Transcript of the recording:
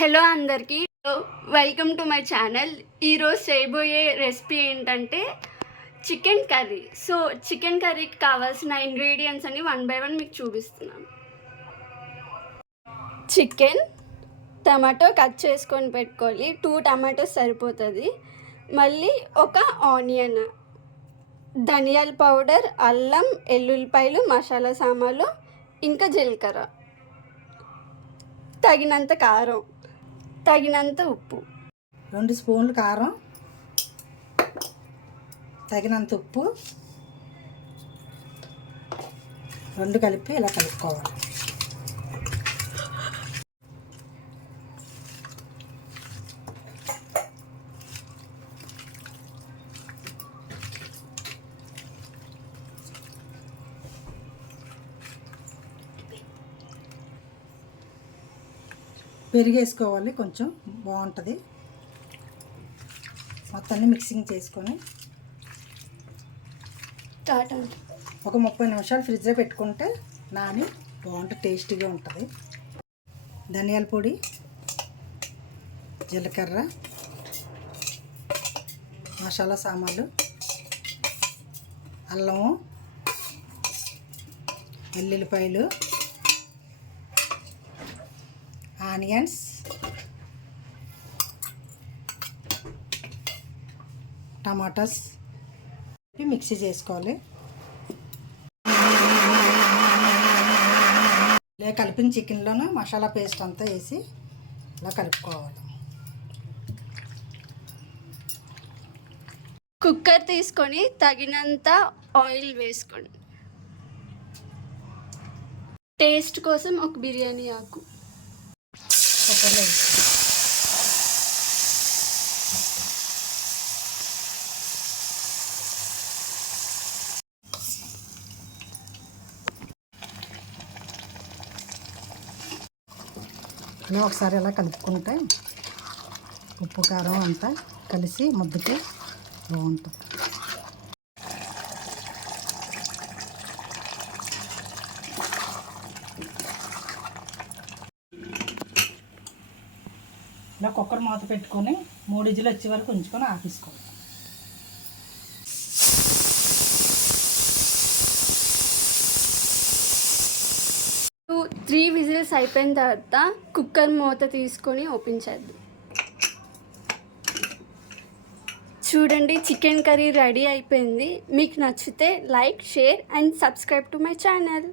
Hello అందరికీ, welcome to my channel. ఈరోజు చేయబోయే రెసిపీ ఏంటంటే చికెన్ కర్రీ. సో చికెన్ కర్రీకి కావాల్సిన ఇంగ్రీడియంట్స్ అన్ని 1 by 1 మీకు చూపిస్తున్నాను. చికెన్, టమాటో కట్ చేసుకొని పెట్టుకోవాలి. 2 టమాటోస్ సరిపోతుంది. మళ్ళీ ఒక ఆనియన్, ధనియాల పౌడర్, అల్లం, ఎల్లుల్లిపాయలు, మసాలా సామాన్లు, ఇంకా జీలకర్ర, తగినంత కారం, తగినంత ఉప్పు, 2 స్పూన్లు కారం, తగినంత ఉప్పు, 2 కలిపి ఇలా కలుపుకోవాలి. పెరిగేసుకోవాలి, కొంచెం బాగుంటుంది. మొత్తాన్ని మిక్సింగ్ చేసుకొని ఒక 30 నిమిషాలు ఫ్రిడ్జ్లో పెట్టుకుంటే నాని బాగుంటుంది, టేస్టీగా ఉంటుంది. ధనియాల పొడి, జీలకర్ర, మసాలా సామాన్లు, అల్లము, వెల్లుల్లిపాయలు, ఆనియన్స్, టమాటాస్ మిక్సీ చేసుకోవాలి. ఇలా కలిపిన చికెన్లోనూ మసాలా పేస్ట్ అంతా వేసి ఇలా కలుపుకోవాలి. కుక్కర్ తీసుకొని తగినంత ఆయిల్ వేసుకోండి. టేస్ట్ కోసం ఒక బిర్యానీ ఆకు, ఇలా ఒకసారి ఇలా కలుపుకుంటే ఉప్పు కారం అంతా కలిసి ముద్దకి బాగుంటుంది. ఇలా కుక్కర్ మూత పెట్టుకొని 3 విజిల్ వచ్చే వరకు ఉంచుకొని ఆపేసుకోవాలి. 3 విజిల్స్ అయిపోయిన తర్వాత కుక్కర్ మూత తీసుకొని ఓపెన్ చేద్దాం. చూడండి, చికెన్ కర్రీ రెడీ అయిపోయింది. మీకు నచ్చితే like, share and subscribe to my channel.